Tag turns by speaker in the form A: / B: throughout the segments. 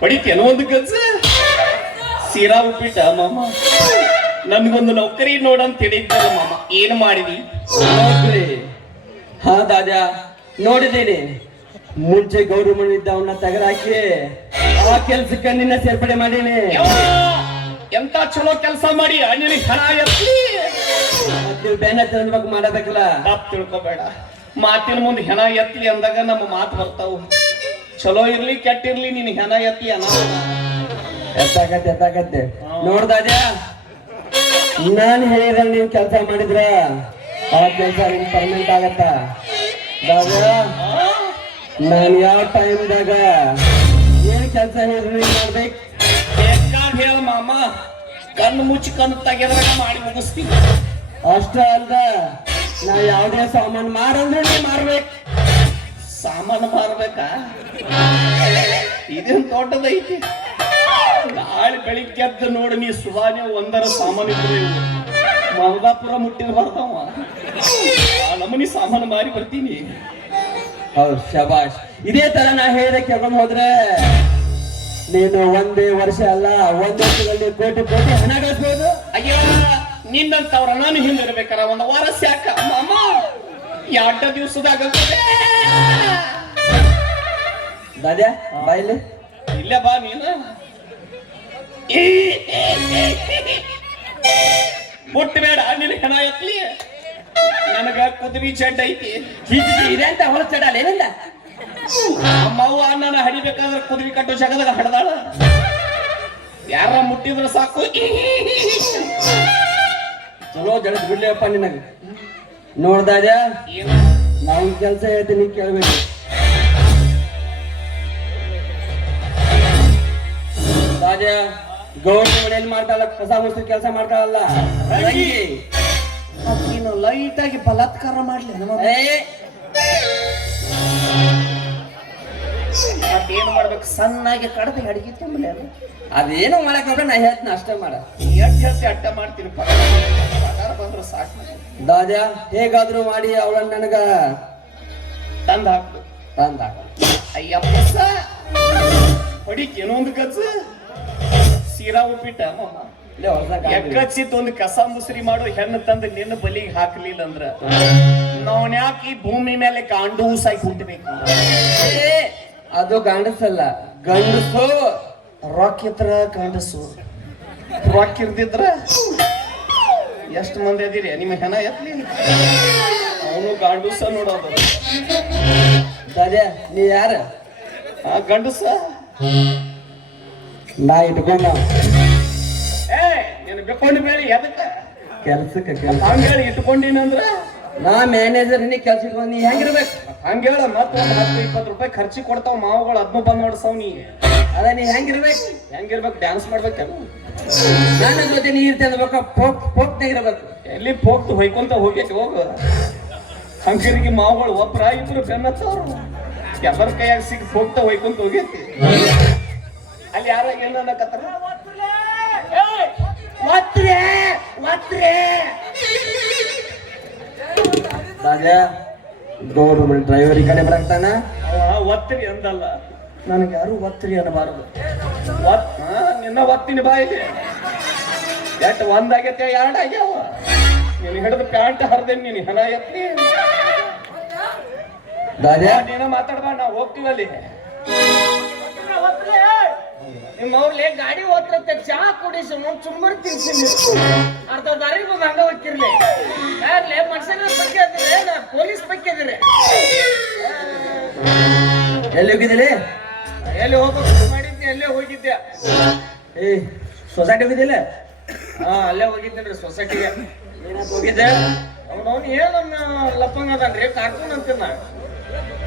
A: ಹೊಡಿತೇನೋ ಒಂದು ಗಜ್ಜ? ಸೀರಾ ಉಪ್ಪಿಟ್ಟ ಮಾಮ. ನನ್ಗೊಂದು ನೌಕರಿ ನೋಡಂತ ಹೇಳಿದ್ದಲ್ಲ ಮಾಮ. ಏನ್ ಮಾಡಿದಿ?
B: ಹಾ ದಾದ ನೋಡಿದ್ದೀನಿ. ಮುಂಚೆ ಗೌರಿ ಮಣ್ಣಿದ್ದ ಅವನ್ನ ತೆಗೆದಾಕಿ ಆ ಕೆಲ್ಸಕ್ಕೆ ನಿನ್ನ ಸೇರ್ಪಡೆ ಮಾಡೀನಿ.
A: ಎಂತ ಚಲೋ ಕೆಲಸ ಮಾಡಿ ನಿನಗೆ ಹಣ ಎತ್ತಿ?
B: ನೀವು ಮಾಡಬೇಕಲ್ಲ.
A: ತಪ್ಪು ತಿಳ್ಕೊಬೇಡ. ಮಾತಿನ ಮುಂದೆ ಹೆಣ ಎತ್ತಿ ಅಂದಾಗ ನಮ್ಮ ಮಾತು ಬರ್ತಾವು. ಚಲೋ ಇರ್ಲಿ ಕೆಟ್ಟಿರ್ಲಿ ನಿನಗೆ ಹೆಣ ಎತ್ತಿ
B: ಎತ್ತಾಗತ್ತೆ ಎತ್ತಾಗತ್ತೆ. ನೋಡ್ದಾದ್ಯ ನಾನು ಹೇಳಿದ್ರೆ ನೀವು ಕೆಲಸ ಮಾಡಿದ್ರ? ಆ ಕೆಲಸ ನಿನ್ ಪರ್ಮನೆಂಟ್ ಆಗತ್ತ? ನಾನು ನಾನ್ ಯಾವ ಟೈಮ್ದಾಗ ಏನ್ ಕೆಲಸ ಹೇಳಿದ್ರೆ ನೀನ್ ಮಾಡ್ಬೇಕು?
A: ಹೇಳ ಮಾಮ ಕಣ್ಣು ಮುಚ್ಚಿ ಕಣ್ಣು ತೆಗೆದ್ರಾಗ ಮಾಡಿ ಮುಗಿಸ್ತೀನಿ.
B: ಅಷ್ಟ ಅಲ್ದ ನಾ ಯಾವ್ದೇ ಸಾಮಾನು ಮಾರಂದ್ರೆ ನೀ ಮಾರ್ಬೇಕು.
A: ಸಾಮಾನು ಮಾರ್ಬೇಕಾ? ಇದೇನ್ ದೊಡ್ಡದೈತಿ ನಾಳೆ ಬೆಳಿಗ್ಗೆ ಎದ್ದು ನೋಡಿ ನೀ ಸುಧಾನೆ ಒಂದರ ಸಾಮಾನು ಇದ್ರೆ ಮುಟ್ಟಿದ ಬರ್ತಾವ ಆ ನಮನಿ ಸಾಮಾನು ಮಾರಿ ಬರ್ತೀನಿ.
B: ಹೌದು ಶಬಾಷ್. ಇದೇ ತರ ನಾ ಹೇಳಿದೆ ಕೇಳ್ಕೊಂಡು ಹೋದ್ರೆ. ನೀನು ಒಂದೇ ವರ್ಷ ಅಲ್ಲ ಒಂದ್ ವರ್ಷದಲ್ಲಿ ಕೋಟಿ ಕೋಟಿ ಹಣ ಗಳಿಸ್ಬೋದು.
A: ಅಯ್ಯ ನಿನ್ನಂತವ್ರ ನಾನು ಹಿಂದಿರ್ಬೇಕಾರ ಒಂದು ವಾರ ಸಾಕ. ಮಾಮ! ಎರಡ ದಿವಸದಾಗ
B: ದಾದ್ಯ ಬಾಯಿಲಿ
A: ಇಲ್ಲೇ. ಬಾ ನೀನು. ಮುಟ್ಟಬೇಡ ನಿನ್ ಹೆಣ ಎತ್ಲಿ. ನನಗ ಕುದುರಿ ಚೆಡ್ ಐತಿ.
B: ಇದೆ ಅಂತ ಹೊಲ ಚಡಾಲ ಏನಿಲ್ಲ?
A: ನಮ್ಮವ್ವ ನನ್ನ ಹಡಿಬೇಕಾದ್ರೆ ಕುದುರಿ ಕಟ್ಟೋ ಜಗದಾಗ ಹಡ್ದಾಳ. ಯಾರ ಮುಟ್ಟಿದ್ರ ಸಾಕು.
B: ಚಲೋ ಜಡದ್ ಬಿಡ್ಲಿಯಪ್ಪ ನಿನಗ.
A: ಏನು?
B: ನಾವು ಕೆಲಸ ಹೇಳ್ತೀನಿ ಕೇಳ್ಬೇಕು. ರಾಜ ಗೌರಿ ಮನೆಯಲ್ಲಿ ಮಾಡ್ತಾಳ ಕಸ ಮುಸ್ತು ಕೆಲಸ ಮಾಡ್ತಾಳಲ್ಲ?
A: ಲೈಟ್ ಆಗಿ ಬಲಾತ್ಕಾರ ಮಾಡ್ಲಿ ನಮ್ಮ
B: ಏ,
A: ಮತ್ತೇನು ಮಾಡ್ಬೇಕು? ಸಣ್ಣಾಗಿ ಕಡ್ದು ಅಡಿಗೆ ತುಂಬಲಿ ಅದು
B: ಅದೇನು ಮಾಡಕ್ ನಾ ಹೇಳ್ತೀನಿ ಅಷ್ಟೇ ಮಾಡ.
A: ಎಷ್ಟು ಹೇಳ್ತಿ ಅಡ್ಡ ಮಾಡ್ತೀನಿ ಪಗಾರ ಪಗಾರ ಬಂದ್ರೆ ಸಾಕು
B: ದಾದ ಹೇಗಾದ್ರೂ ಮಾಡಿ ಅವಳನ್ನ ನನಗ
A: ತಂದ ಹಾಕ್ಬೇಕು
B: ತಂದ
A: ಅಯ್ಯಪ್ಪ ಹೊಡಿಕ್ ಏನೋ ಒಂದು ಕಚ್ಚ ಸೀರಾ ಉಪ್ಪಿಟ್ಟ ಎಕ್ಕಚ್ಚಿತ್ ಒಂದು ಕಸ ಮುಸ್ರಿ ಮಾಡೋ ಹೆಣ್ಣು ತಂದು ನಿನ್ನ ಬಲಿಗೆ ಹಾಕ್ಲಿಲ್ಲ ಅಂದ್ರ. ನಾವ್ ಯಾಕೆ ಈ ಭೂಮಿ ಮೇಲೆ ಕಾಂಡು ಸಾಕಿ ಹುಟ್ಟಬೇಕು
B: ಅದು ಗಂಡಸಲ್ಲ. ಗಂಡಸು
A: ರೊಕ್ಕ ಇದ್ರ ಗಂಡಸು. ರೊಕ್ಕ ಇರ್ದಿದ್ರ ಎಷ್ಟು ಮಂದಿ ಅದಿರಿ? ನಿಮ್ಮ ಹೆಣ ಎತ್ಲಿ? ಅವನು ಗಂಡಸ ನೋಡೋದು
B: ಸರಿ ನೀ ಯಾರ?
A: ಆ ಗಂಡಸ?
B: ನಾ ಇಟ್ಕೊಂಡ.
A: ಏ ನೀನು ಬಿಕ್ಕೊಂಡು ಬೇಳಿ ಎದಕ್ಕ?
B: ಕೆಲ್ಸಕ್ಕೆ ಕೆಲ್ಸ.
A: ಇಟ್ಕೊಂಡಿನಂದ್ರ?
B: ನಾ ಮ್ಯಾನೇಜರ್ ನೀ ಕೆಲ್ಸ ಇಟ್ಕೊಂಡು ನೀ ಹೆಂಗಿರ್ಬೇಕು?
A: ಹಂಗ ಹೇಳ, ಮತ್ತ ಹತ್ತು, ಇಪ್ಪತ್ತು ರೂಪಾಯಿ ಖರ್ಚಿ ಕೊಡ್ತಾವ ಮಾವುಗಳು, ಅದ್ನು ಬಂದ್ ಮಾಡ್ಸವ್ ನೀ.
B: ಅದ ನೀ ಹೆಂಗಿರ್ಬೇಕು?
A: ಹೆಂಗಿರ್ಬೇಕು? ಡ್ಯಾನ್ಸ್ ಮಾಡ್ಬೇಕು.
B: ನನ್ನ ಜೊತೆ ನೀ ಇರ್ತಿ ಬೇಕ ಪೋಕ್ ಪೋಕ್ನಾಗ ಇರ್ಬೇಕು.
A: ಎಲ್ಲಿ ಪೋಕ್ ಹೊಯ್ಕೊಂತ ಹೋಗೈತಿ ಹೋಗು. ಹಂಗಿರಿಗೆ ಮಾವುಗಳು ಒಬ್ಬರ ಇಬ್ರು ಬೆನ್ನತ್ತವ್ರು. ಎಲ್ಲರ ಕೈಯಾಗ ಸಿಕ್ಕಿ ಹೋಗ್ತಾ ಹೊಯ್ಕೊಂತ ಹೋಗೈತಿ ಅಲ್ಲಿ ಯಾರ ಏನ್ ಅನ್ನಕತ್ತಾರ?
B: ರಾಜ ಗೌರ್ಮೆಂಟ್ ಡ್ರೈವರ್ ಈ ಕಡೆ ಬರಕ್ತಾನ?
A: ಒತ್ತಿರಿ ಅಂದಲ್ಲ. ನನಗೆ ಯಾರು ಒತ್ತಿರಿ ಅನ್ನಬಾರದು. ನಿನ್ನ ಒತ್ತಿನ ಬಾಯಿಗೆ. ಎಟ್ ಒಂದಾಗೈತೆ ಎರಡು ಆಗ್ಯಾವ ನೀನು ಹಿಡಿದು ಪ್ಯಾಂಟ್ ಹರಿದೆ ನೀನು ಹೆಣ ಎತ್ತಿ? ನೀನ ಮಾತಾಡ್ಬಾ ನಾವು ಹೋಗ್ತೀವಿ ಅಲ್ಲಿ ನಿಮ್ಮ ಗಾಡಿ ಓದ್ರತ್ತೆ ಚಾ ಕುಡಿಸಿ ಚುಮ್ಮರ್ ತಿನ್ಸಿ ಅರ್ಧ ದಾರಿಗೆ ಬಂದು ಹಂಗ ಹೋಗ್ತಿರ್ಲಿ. ಯಾರ್ಲೆ ಮನುಷ್ಯನ ಬಗ್ಗೆ ಅದಿರೆ ನಾ ಪೊಲೀಸ್ ಬಗ್ಗೆ ಅದಿರೆ
B: ಎಲ್ಲಿ ಹೋಗಿದ್ದೀರಿ
A: ಎಲ್ಲಿ ಹೋಗ್ಬೇಕು ಮಾಡಿದ್ದೆ ಅಲ್ಲೇ ಹೋಗಿದ್ದೆ.
B: ಏ ಸೊಸೈಟಿ ಹೋಗಿದ್ದಿಲ್ಲ?
A: ಹಾ ಅಲ್ಲೇ ಹೋಗಿದ್ದೇನ್ರಿ ಸೊಸೈಟಿಗೆ.
B: ಏನಾದ್ರು ಹೋಗಿದ್ದೆ?
A: ಏನು ಏನನ್ನ ಲಪ್ಪಂಗ ಅದನ್ರಿ ಕಾರ್ಟೂನ್ ಅಂತಿನ.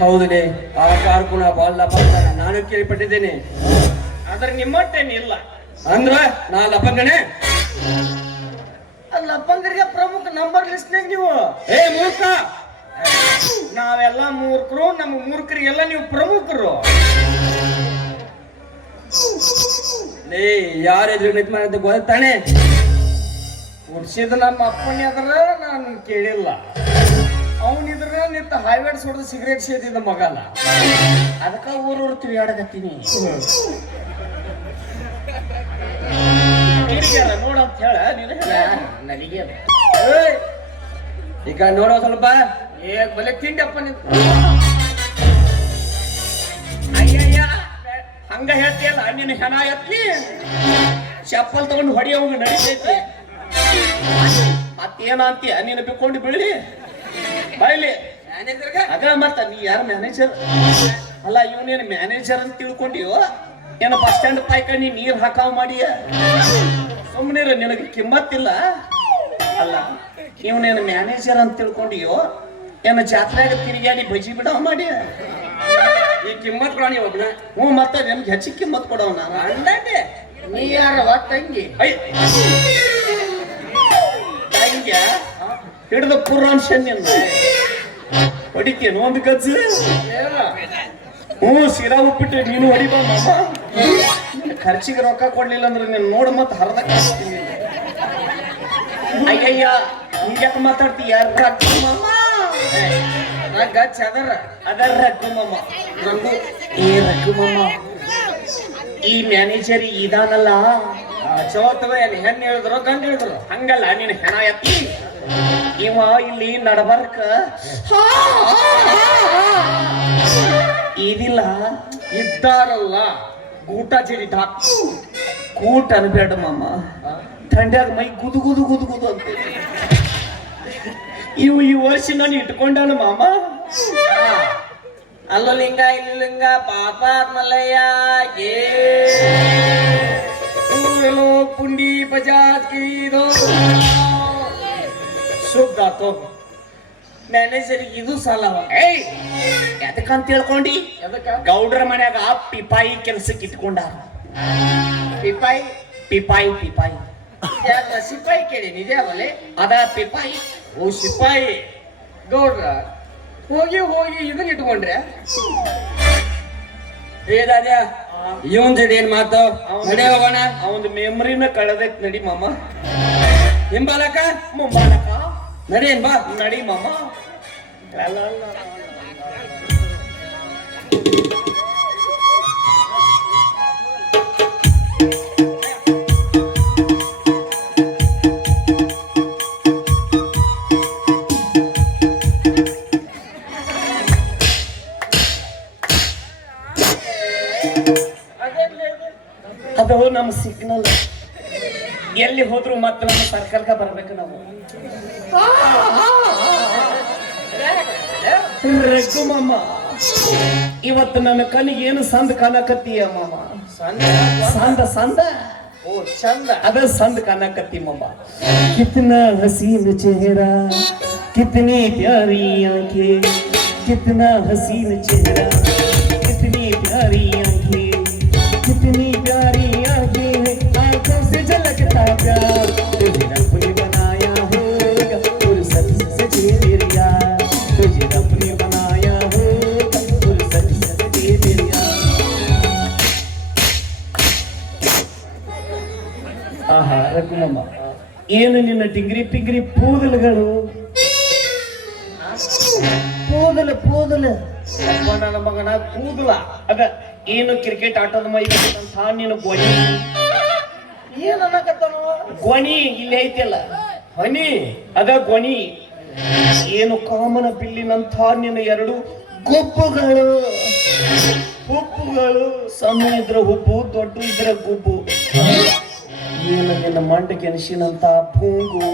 B: ಹೌದಲೇ ಆ ಕಾರ್ಕುಣ ಬಾಲ್ ಲಪ್ಪಂಗ ನಾನು ಕೇಳ್ಪಟ್ಟಿದ್ದೇನೆ.
A: ಆದ್ರೆ ನಿಮ್ಮಟ್ಟೇನ್ ಇಲ್ಲ.
B: ಅಂದ್ರ ನಾ
A: ಆ ಲಪ್ಪಂಗರಿಗೆ ಪ್ರಮುಖ ನಂಬರ್ ಲಿಸ್ಟ್ನಾಗ ನೀವು?
B: ಏ ಮೂರ್ಖ!
A: ನಾವೆಲ್ಲ ಮೂರ್ಖರು ನಮ್ಮ ಮೂರ್ಖರಿಗೆಲ್ಲ ನೀವು ಪ್ರಮುಖರು.
B: ಲೇ ಯಾರು ಎದುರು ನಿಂತ ಅಂತ ಗೊತ್ತಾನೆ
A: ಹುಡ್ಸಿದ ನಮ್ಮ ಅಪ್ಪನ ಎದ್ರ ನಾನು ಕೇಳಿಲ್ಲ. ಅವನಿದ್ರ ನಿಂತ ಹೈವೇಡ್ಸ್ ಹೊಡೆದು ಸಿಗರೇಟ್ ಸೇದಿದ್ದ ಮಗನ. ಅದಕ್ಕ ಊರೂರು ತಿರುಗಾಡಕತ್ತೀನಿ. ಹುಡುಗಿಯರ ನೋಡ ಅಂತ ಹೇಳ ನೀನು ಹೇಳ.
C: ನನಗೆ
B: ಏಯ್! ಈಗ ನೋಡೋ ಸ್ವಲ್ಪ.
C: ಏ ಬಲೆ ತಿಂಡಪ್ಪ ನಿಂತು
A: ಅಯ್ಯಯ್ಯ ಹಂಗ ಹೇಳ್ತಿಯಲ್ಲ ನಿನ್ನ ಹೆಣ ಎತ್ಲಿ ಚಪ್ಪಲ್ ತಗೊಂಡು ಹೊಡಿಯೋಂಗ ನಡೀತೈತಿ. ಮತ್ತೇನ ಅಂತೀಯ? ನೀನು ಬಿಕ್ಕೊಂಡು ಬೀಳಿ ಬಾಯ್ಲಿ ಅದ ಮತ್ತ ನೀ ಯಾರ ಮ್ಯಾನೇಜರ್ ಅಲ್ಲ ಇವನೇನು ಮ್ಯಾನೇಜರ್ ಅಂತ ತಿಳ್ಕೊಂಡಿಯೋ? ಏನ ಬಸ್ ಸ್ಟ್ಯಾಂಡ್ ಪಾಯ್ಕಣಿ ನೀರ್ ಹಾಕಾವ್ ಮಾಡಿಯ? ಸುಮ್ಮನೆ ನಿನಗೆ ಕಿಮ್ಮತ್ತಿಲ್ಲ ಅಲ್ಲ ಇವನೇನು ಮ್ಯಾನೇಜರ್ ಅಂತ ತಿಳ್ಕೊಂಡಿಯೋ ಏನ ಜಾತ್ರೆಗೆ ತಿರುಗಾಡಿ ಬಜಿ ಬಿಡ ಮಾಡಿ.
B: ಈ ಕಿಮ್ಮತ್ ಕೊಡ ಒಬ್ಬನ
A: ಹ್ಞೂ ಮತ್ತೆ ನಿನ್ಗೆ ಹೆಚ್ಚಿಗೆ ಕಿಮ್ಮತ್ ಕೊಡೋ ನಾನು.
C: ನೀ ಯಾರ ತಂಗಿ?
A: ತಂಗಿಯ ತಂಗ್ಯ ಹಿಡಿದ ಪುರಾಣ ನಿನ್ನ. ಹೊಡಿತೇನು ಒಂದು ಗಜ್ಜು ಹ್ಞೂ ಶಿರಾ ಉಪ್ಪಿಟ್ಟು ನೀನು ಹೊಡಿಬಾ ಮಾಮ. ನಿನ್ನ ಖರ್ಚಿಗೆ ರೊಕ್ಕ ಕೊಡ್ಲಿಲ್ಲ ಅಂದ್ರೆ ನೀನು ನೋಡು ಮತ್ತೆ ಹರದ ಅಯ್ಯಯ್ಯ, ಹಿಂಗ್ಯಾಕೆ ಮಾತಾಡ್ತೀಯ? ರಘು ಮಾಮ
C: ನಾ ಗಚ್ ಅದರ
A: ಅದರ ರಘು ಮಾಮ
C: ನಂದು
A: ಏ ರಘುಮಮ್ಮ ಈ ಮ್ಯಾನೇಜರ್ ಇದಾನಲ್ಲ
C: ಚೌತವ ಏನು ಹೆಣ್ಣು ಹೇಳಿದ್ರು, ಗಂಡು ಹೇಳಿದ್ರು?
A: ಹಂಗಲ್ಲ, ನೀನು ಹೆಣ ಎತ್ತಿ. ಇವ ಇಲ್ಲಿ ನಡಬರ್ಕ. ಇದಿಲ್ಲ,
C: ಇದ್ದಾರಲ್ಲ. ಊಟ ಜಡಿ ಧಾಕ್
A: ಕೂಟ್ ಅನ್ಬೇಡ ಮಾಮ ಥಂಡ್ಯಾಗ ಮೈ ಗುದು ಗುದು ಗುದು ಗುದು ಅಂತ ಇವು ಈ ವರ್ಷ ನಾನು ಇಟ್ಕೊಂಡಾನ ಮಾಮ
C: ಅಲ್ಲೋ ಲಿಂಗ ಇಲ್ಲಿ ಲಿಂಗ ಪಾಪ ಮಲ್ಲಯ್ಯ ಏ ಊರಲೋ ಪುಂಡಿ ಬಜಾಜ್ ಕಿರಿದೋ ಶುದ್ಧ ತೋ ಮ್ಯಾನೇಜರ್ ಇದು ಸಾಲವ.
A: ಏಯ್ ಎದಕ್ಕಂತ ತಿಳ್ಕೊಂಡಿ
C: ಎದಕ್ಕ
A: ಗೌಡ್ರ ಮನ್ಯಾಗ ಪಿಪಾಯಿ ಕೆಲ್ಸಕ್ಕೆ ಇಟ್ಕೊಂಡಾರ
C: ಪಿಪಾಯಿ?
A: ಪಿಪಾಯಿ ಪಿಪಾಯಿ.
C: ಯಾಕ ಸಿಪಾಯಿ ಕೇಳಿ ನಿಜ ಅವಲೆ
A: ಅದ ಪಿಪಾಯಿ.
C: ಓ ಸಿಪಾಯಿ. ಗೌಡ್ರ ಹೋಗಿ ಹೋಗಿ ಇದನ್ನ ಇಟ್ಕೊಂಡ್ರೆ?
B: ಏ ದಾದ್ಯ ಇವನ್ ಜಡಿ ಏನ್ ಮಾತು? ನಡೆ ಹೋಗೋಣ.
A: ಅವನ್ ಮೆಮ್ರಿನ ಕಳೆದೈತ್ ನಡಿ ಮಾಮ.
B: ಹಿಂಬಾಲಕ?
A: ಮುಂಬಾಲಕ?
B: ನಡೀನ್ ಬಾ
A: ನಡಿ ಮಾಮ. ಅದು ನಮ್ಮ ಸಿಗ್ನಲ್. ಎಲ್ಲಿ ಹೋದ್ರು ಮತ್ತೆ ನಮ್ಮ ಸರ್ಕಲ್ಗ ಬರ್ಬೇಕು ನಾವು. ರಘು ಮಾಮ ಇವತ್ತು ನನ್ನ ಕಣ್ಣಿಗೆ ಏನು ಸಂದ ಕಾಣಕತ್ತೀಯ ಮಾಮ? ಸಂದ? ಸಂದ
C: ಚಂದ.
A: ಅದ ಸಂದ ಕಾಣಕತ್ತಿ ಮಮ್ಮ ಕಿತ್ನಾ ಹಸೀನ್ ಚೆಹರಾ कितनी ಪ್ಯಾರಿ ಆಕೆ. ಕಿತ್ನಾ ಹಸೀನ್ चेहरा ಆಹಾ ರಘುನಮ್ಮ ಏನು ನಿನ್ನ ಡಿಗ್ರಿ ಪಿಗ್ರಿ ಕೂದಲುಗಳು ಕೂದಲು ಕೂದಲು
C: ನನ್ನ ಮಗನ ಕೂದಲ.
A: ಅದ ಏನು ಕ್ರಿಕೆಟ್ ಆಟದ ಮೈ ನಿನ್ನ ನೀನು ಗೊಣಿ
C: ಏನ್ ಅನ್ನಕತ್ತಾನವ
A: ಗೊಣಿ ಇಲ್ಲಿ ಐತಿಲ್ಲ
C: ಹನಿ
A: ಅದ ಗೊಣಿ ಏನು ಕಾಮನ ಬಿಲ್ಲಿನಂಥ ನಿನ್ನ ಎರಡು ಗುಬ್ಬುಗಳು? ಹುಬ್ಬುಗಳು ಸಣ್ಣ ಇದ್ರ ಹುಬ್ಬು ದೊಡ್ಡ ಇದ್ರ ಗುಬ್ಬು. ಏನು ನಿನ್ನ ಮಂಡ ಗೆಣಸಿನಂತ ಪೂಂಗು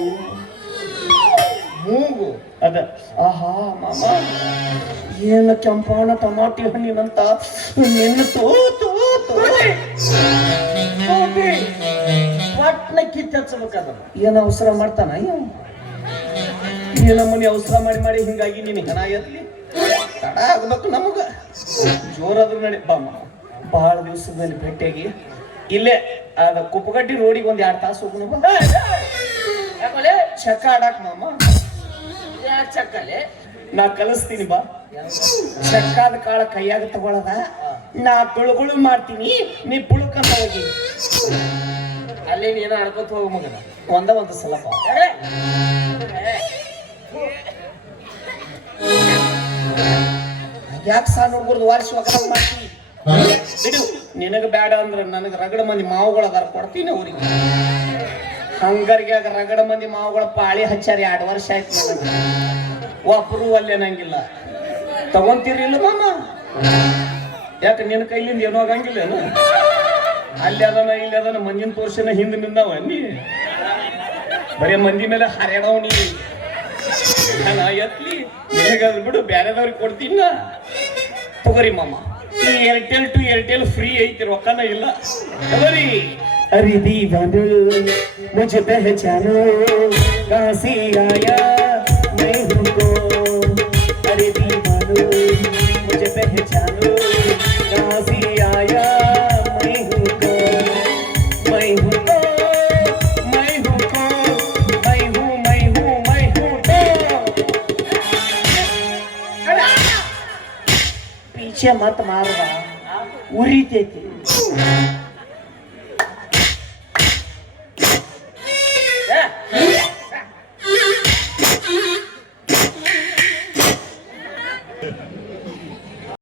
C: ಮೂಗು
A: ಅದ ಆಹಾ ಮಾಮ. ಏನು ಕೆಂಪಾಣ ಟಮಾಟಿ ಹಣ್ಣಿನಂತ ನಿನ್ನ ತೋ ತೋ ತೋ.
C: ಹೋಗಿ ಪಟ್ನ ಕಿತ್ತಚ್ಚಬೇಕದ
A: ಏನು ಅವಸರ ಮಾಡ್ತಾನ? ಇವ ನೀನು ನಮ್ಮನೆ ಅವಸರ ಮಾಡಿ ಮಾಡಿ ಹಿಂಗಾಗಿ ನೀನು ಹೆಣ ತಡ ಆಗ್ಬೇಕು ನಮಗ. ಜೋರಾದ್ರೂ ನಡಿ. ಬಾ ಮಾಮ ಬಹಳ ದಿವಸದಲ್ಲಿ ಭೇಟಿಯಾಗಿ. ಇಲ್ಲೇ ಅದ ಕುಪ್ಪಗಟ್ಟಿ ರೋಡಿಗೆ ಒಂದ್ ಎರಡು ತಾಸು ಹೋಗೋಣ ಬಾ.
C: ಯಾಕಲೆ?
A: ಚಕ್ಕ ಆಡಾಕ್ ಮಾಮ.
C: ಯಾಕೆ ಚಕ್ಕಲೆ
A: ನಾ ಕಲಿಸ್ತೀನಿ ಬಾ. ಚಕ್ಕಾದ ಕಾಳ ಕೈಯಾಗ ತಗೊಳದ. ನಾ ತುಳುಗುಳು ಮಾಡ್ತೀನಿ. ನೀ ಪುಳುಕಂತ ಹೋಗಿ.
C: ಅಲ್ಲಿ ನೀನು ಅಡ್ಕೋತ ಹೋಗ ಮಗನ.
A: ಒಂದ ಒಂದು ಸಲ ಬಾ. ಯಾಕೆ ಸಾ ನೋಡ್ಬೋದು ವಾರಿಸಿ ಬಿಡು, ನಿನಗೆ ಬೇಡ ಅಂದ್ರೆ ನನಗೆ ರಗಡ ಮಂದಿ ಮಾವುಗಳು ಅದಾರ, ಕೊಡ್ತೀನಿ ಅವ್ರಿಗೆ. ಹಂಗರಿಗೆ ರಗಡ ಮಂದಿ ಮಾವುಗಳ ಪಾಳಿ ಹಚ್ಚಾರ ಎರಡು ವರ್ಷ ಆಯ್ತು ನನಗೆ. ಒಬ್ರು ಅಲ್ಲೇ ನಂಗಿಲ್ಲ ತಗೊಂತೀರಿಲ್ಲ ಮಾಮ? ಯಾಕೆ ನಿನ್ನ ಕೈಲಿಂದ ಏನೋ ಆಗಂಗಿಲ್ಲೇನು ಅಲ್ಲಿ ಅದನ, ಇಲ್ಲಿ ಅದನ, ಮಂದಿನ ತೋರ್ಸಿನ ಹಿಂದೆ ನಿಂದವ ನೀ? ಬರೀ ಮಂದಿ ಮೇಲೆ ಹರ್ಯಾಡವ್ ನೀ. ನಾ ಎತ್ಲಿ ನಿನಗದ್ ಬಿಡು ಬ್ಯಾರೆದವ್ರಿಗೆ ಕೊಡ್ತೀನ ತಗೋರಿ ಮಾಮ ಈ ಏರ್ಟೆಲ್ ಟು ಏರ್ಟೆಲ್ ಫ್ರೀ ಐತಿ ರೊಕ್ಕನ ಇಲ್ಲ ತಗೋರಿ
B: अरे दीवानो मुझे पहचानो कहाँ से आया मैं हूँ कौन अरे दीवानो मुझे पहचानो
A: ವಿಷಯ ಮತ್ತೆ ಮಾರ್ದ ಉರಿತೈತಿ.